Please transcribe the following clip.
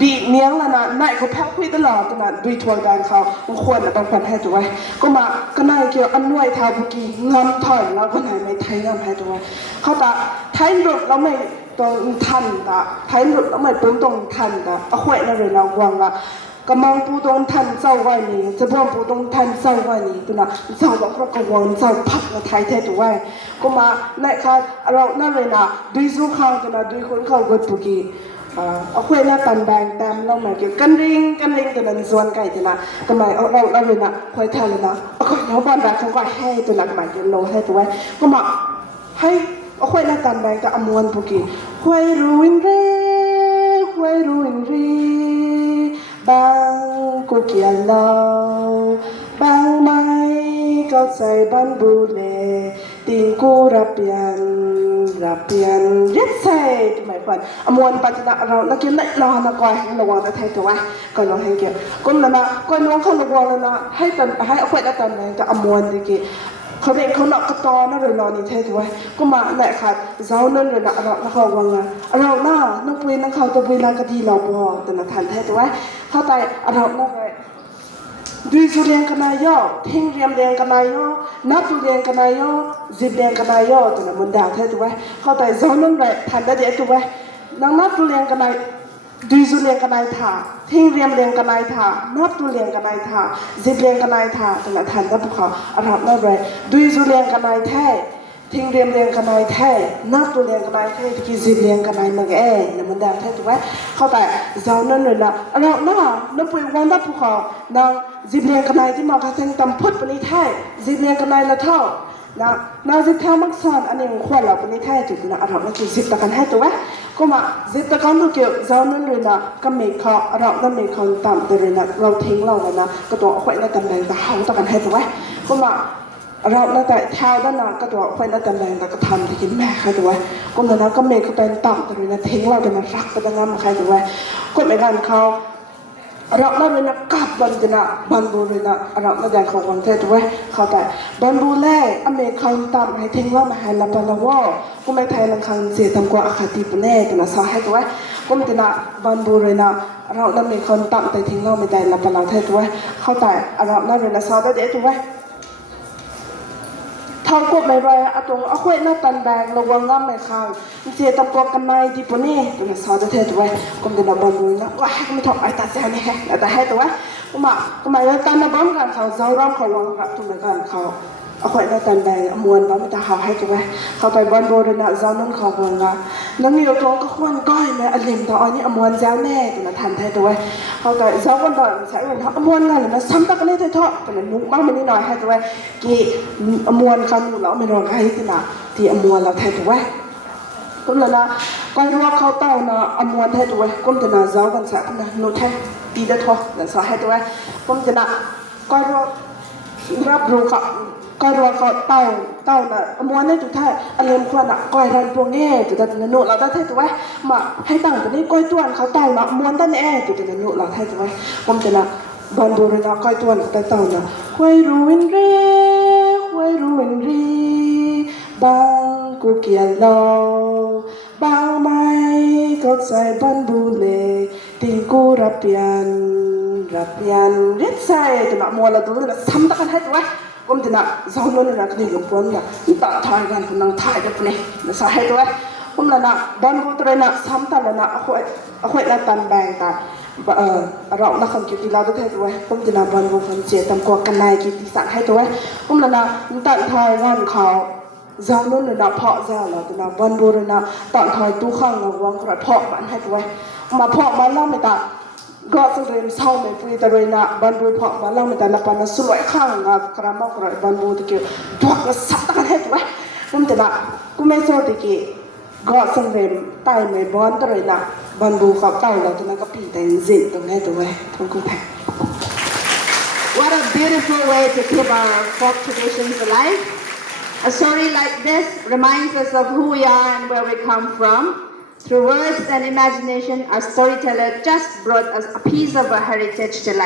บีเนี้ยงแล้วนะนายเขาแพ้คุยตลอดนะดูทัวร์การเขาบางคนบางคนให้ตัวก็มาก็นายเกี่ยวอันนวยทาบุกีงามถอยแล้วก็นายไม่ไทยงามให้ตัวเขาตาไทยหลุดแล้วไม่ตรงทันตาไทยหลุดแล้วไม่ปุ้งตรงทันตาเอาขวดนั่นเลยเราวางละกำลังปูตรงทันเจ้าไว้นี่จะพ่อปูตรงทันเจ้าไว้นี่ตัวน่ะเจ้าแบบพวกกวางเจ้าพักมาไทยแท้ตัวก็มาในค่ะเรานั่นเลยนะดูสู้เขาตัวน่ะดูคนเขาก็ปุกีเอาคุยหน้าตันแบงแต้มเราหมายเกี่ยวกันริงแต่นั้นส่วนไก่ตัวน่ะทำไมเราเลยนะคุยแทนเลยนะเอาคุยเขาบ้านรักเขาก็ให้ตัวหลักหมายเกี่ยวโลให้ตัวก็มาให้เอาคุยหน้าตันแบงแต่อมวนปุกีคุยรุนเร่คุยรุนเร่บางกูเกี่ยวเราบางไม่ก็ใจบันบูเลติงกูรับเปลี่ยนเรียกใส่หมายความอมวนปัจจุบันเรานักเรียนได้รอนะก่อนระวังจะแทงตัวก่อนลองให้เกี่ยวก่อนนะก่อนลองเข้าระวังแล้วนะให้ตันให้เอาไว้แล้วกันเลยจะอมวนดีกี่เขาเรียกเขาหนักกระตอนั่นเลยรอนี่แทงตัวก็มาแหละค่ะเจ้านั่นเลยนะเรานักระวังนะเราหน้านักปุยนักเขาตัวปุยลากระดีเราพอแต่ละทันแทงตัวเข้าใจเราหน้าเลยดูสุเรียนกันนายอทิ้งเรียมเรียนกันนายอนับสุเรียนกันนายอจิบเรียนกันนายอตัวนั้นมันด่าแท้ตัวเข้าใจเจ้านั่นเลยทันได้เด็ดตัวนังนับสุเรียนกันนายดูสุเรียนกันนายถ่าทิ้งเรียมเรียนกันนายถ่านับสุเรียนกันนายถ่าจิบเรียนกันนายถ่าตัวนั้นทันได้พวกเขาเราหน้าเลยดูสุเรียนกันนายแท้ทิ้งเรียมเรียนกันนายแท้นับตัวเรียนกันนายแท้ที่จิบเรียนกันนายมันนั่นมันด่าแท้ตัวเข้าใจเจ้านั่นเลยนะเราหน้านับไปวันนับพวกเขานางจิบเรียงกันนายที่มากระเซ็งตำพุทธปณิไทยจิบเรียงกันนายละเท่านะนาจิบเท่ามักสอนอันนี้ขวัญเราปณิไทยจุดนะเราไม่จุดจิบตะกันให้ตัวก็มาจิบตะกันทุกเกี่ยวเจ้านั่นเลยนะก็มีเขาเราก็มีคนตามแต่เลยนะเราทิ้งเราเลยนะก็ตัวขวัญในตำแหน่งแต่เขาตะกันให้ตัวก็มาเราตั้งแต่เท้าด้านหน้าก็ตัวขวัญในตำแหน่งแต่ก็ทำที่กินแม่เขาตัวก็เหมือนนะก็มีเขาเป็นต่ำแต่เลยนะทิ้งเราแต่มันรักแต่งงานมาใครตัวก็ไม่กันเขาเราเล่นนักกับบันเดนะบันบูเลยนะเราเล่นของวันเทศด้วยเขาแต่บันบูเล่อเมริกันตามให้ทิ้งว่ามาให้ละปนาวก็ไม่ไทยลังคังเสียตามกว่าอาคติปเน่ตัวน่ะสาให้ด้วยก็ไม่ได้นะบันบูเลยนะเราเล่นเมริกันตามแต่ทิ้งว่าไม่ได้ละปนาวเทศด้วยเขาแต่เราเล่นนะสาได้เด็ดด้วยทางกบไม่ไรอะตรงเอาคุยหน้าตันแดงระวังง่ามไม่ข้างเสียตำกกันในที่ปนี่ตัวนี้สาวจะเทตัวก็เป็นแบบบอลลูนนะว่าให้ไม่ถกไอ้ตาเสียนี่แต่ให้ตัวก็มาแล้วตันบ้องกันเขาเจ้าร่ำเขาวังกับทุกอย่างกันเขาเอาคุยหน้าตันแดงมวนแล้วไม่ตาเขาให้ตัวเขาไปบอลโบเลยนะเจ้านั่นเขาวังละนั่งอยู่ตรงก็ควรก้อยแม่อลิมตัวอันนี้มวนเจ้าแน่ตัวนั้นทันให้ตัวเขาแต่เจ้าวันก่อนใช้เงินเขามวนกันเลยนะซ้ำตะกันนี่เถอะตัวนั้นนุ่งบ้างมันนิดหน่อยให้ตัวกี่มวนกันแล้วไม่รอใครที่น่ะที่มวนเราแทนตัวก็เลยนะก็รู้ว่าเขาเต้านะมวนแทนตัวก็จะน่าเจ้ากันสักนะโน้ตแทนตีได้ทอนั่นสาให้ตัวก็จะน่ะก็รู้รับรู้กับก็รู้เขาเต้าน่ะมวนในจุดท้ายอารมณ์ควรน่ะก้อยรันพวกนี้จุดนั้นโน้ตเราได้แทนตัวมาให้ตั้งตัวนี้ก้อยต้วนเขาเต้ามามวนตั้งแอจุดนั้นโน้ตเราแทนตัวก็จะน่ะบอลโบราณก้อยต้วนแต่เต้าน่ะคุยรู้วินเร่คุยรู้วินเร่บางกูเกี่ยวเราบางไม่ก็ใจบันบูเลติงกูรับเปลี่ยนเรียกใส่แต่ละมัวเราตัวนั้นซ้ำตะกันให้ตัวก็มันจะน่ะเจ้าโน่นน่ะก็ดีกับคนน่ะตัดทายกันคนนั่งทายกันคนนี้น่ะสาให้ตัวก็มันน่ะบันบูตัวนั้นซ้ำตะนั้นน่ะเอาไว้ละตันแบงตาเรานักขันกิจเราได้ตัวก็มันจะน่ะบันบูคนเสียตามกว่ากันนายกิจสั่งให้ตัวก็มันน่ะตัดทายกันเขาเจ้าโน่นน่ะเพาะเจ้าเราตัวน่ะบันบูเลยน่ะตัดทายตู้ข้างเราวางกระเพาะมันให้ตัวมาเพาะมาเล่าไม่ตาก็จะเรียนเศร้าไม่พูดแต่เลยนะบันบูเพาะมาเล่าไม่ตานับวันสลวยข้างนะกระมังกระบันบูตะเกียบตัวก็สับตะกันให้ตัวก็มันจะน่ะก็ไม่โซ่ตะเกียบก็จะเรียนไต่ไม่บอนแต่เลยนะบันบูเขาเต่าเราตัวนั้นก็ปีแต่จิตตรงนี้ตัวทุกคนแพ้ What a beautiful way to keep our folk traditions alive. A story like this reminds us of who we are and where we come from. Through words and imagination, our storyteller just brought us a piece of our heritage to life.